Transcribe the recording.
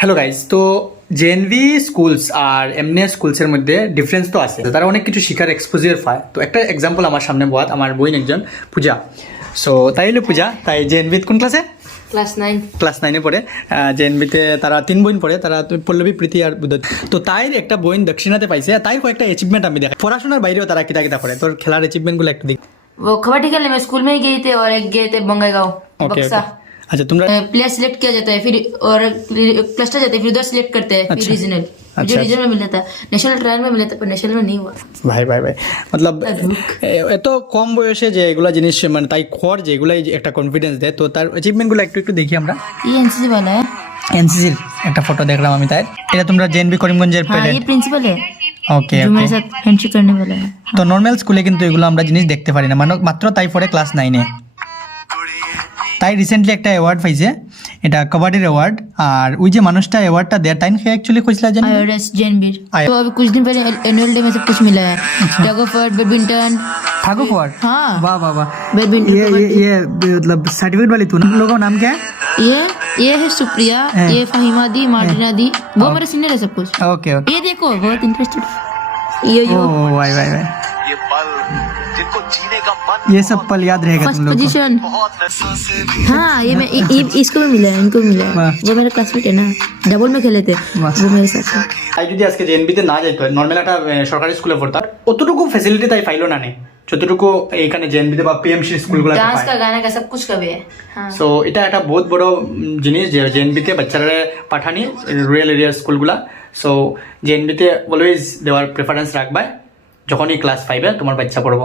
Hello guys, তো JNV schools আর এমনি স্কুলসের মধ্যে ডিফারেন্স তো আছে। তারা অনেক কিছু শিখার এক্সপোজিয়ার পায়। তো একটা এক্সাম্পল আমার সামনে বয়াত আমার বোন একজন পূজা। সো তাই হলো পূজা, তাই জেএনভিত কোন ক্লাসে? ক্লাস 9-এ পড়ে। জেএনভিতে তারা 3 বোন পড়ে, তারা পল্লবী, প্রীতি আর বুদ্ধ। তো তাইর একটা বোন দক্ষিণাতে পাইছে। তাই কয়েকটা অ্যাচিভমেন্ট আমি দেখাই। পড়াশোনার বাইরেও তারা কিতা কিতা করে। তোর খেলার অ্যাচিভমেন্টগুলো একটু দেখি। वो कबड्डी खेलने में स्कूल में ही गए थे और एक गए थे बंगाईगांव ओके बक्सा। अच्छा, तुम प्लेयर सिलेक्ट किया जाता है, फिर और क्लस्टर जाते हैं, फिर उधर सिलेक्ट करते हैं, फिर अच्छा। रीजनल। मुझे अच्छा। रीजनल में मिला था, नेशनल ट्रायल में मिला था, पर नेशनल में नहीं हुआ। ভাই ভাই ভাই মতলব এত কম বয়সে যে এগুলা জিনিস মানে তাই খর যে এগুলাই একটা কনফিডেন্স দেয়। তো তার অ্যাচিভমেন্টগুলো একটু একটু দেখি আমরা। ये एनसीसी वाला है। এনসিসির একটা ফটো দেখলাম আমি তাই। এটা তোমরা জেএনবি করিমগঞ্জের हाँ, প্রেজেন্ট। ये प्रिंसिपल है ওকে जो ওকে। मेरे साथ हैंडशेक करने वाला है। তো নর্মাল স্কুলে কিন্তু এগুলো আমরা জিনিস দেখতে পারি না, মানে মাত্র তাই পড়ে ক্লাস 9-এ। তাই রিসেন্টলি একটা অ্যাওয়ার্ড পাইছে, এটা কাবাডির অ্যাওয়ার্ড। আর ওই যে মানুষটা অ্যাওয়ার্ডটা দেয় টাইম সে অ্যাকচুয়ালি কইছিলা জানি IRS जैनबीर। तो अभी कुछ दिन पहले एनुअल डे में सब कुछ मिला है, tug of war, badminton. Thakur for. हाँ, वाह वाह वाह। बैडमिंटन। ये मतलब सर्टिफिकेट वाली तू ना लोगों का नाम क्या है? ये है सुप्रिया, ये फाहिमा दी, मार्टिना दी, वो मेरे सीनियर है सब कुछ। Okay okay. ये देखो बहुत इंटरेस्टेड। ओ वाह वाह वाह, ये पल जिनको जीने का मन ये सब पल याद रहेगा फर्स्ट तुम लोग को। पोजीशन। बहुत हाँ, ये मैं इसको भी मिला है, इनको भी मिला वाह। है। वो मेरे क्लासमेट है ना, डबल में खेले थे, वाह। वो मेरे साथ था। তাই যদি আজকে জেএনবিতে না যাইতো, নর্মাল একটা সরকারি স্কুলে পড়তাম, অতটুকু ফ্যাসিলিটি তাই পাইলো না নেই যতটুকু এখানে জেএনবিতে বা পিএমসি স্কুলগুলোতে डांस পায়। का, गाना का, सब कुछ का भी है। हाँ। সো এটা একটা বহুত বড় জিনিস যে জেএনবিতে বাচ্চারা পাঠানি রুরাল এরিয়া স্কুলগুলা। সো জেএনবিতে অলওয়েজ দেওয়ার প্রেফারেন্স রাখবা যখনই ক্লাস 5-এ তোমার বাচ্চা পড়বো।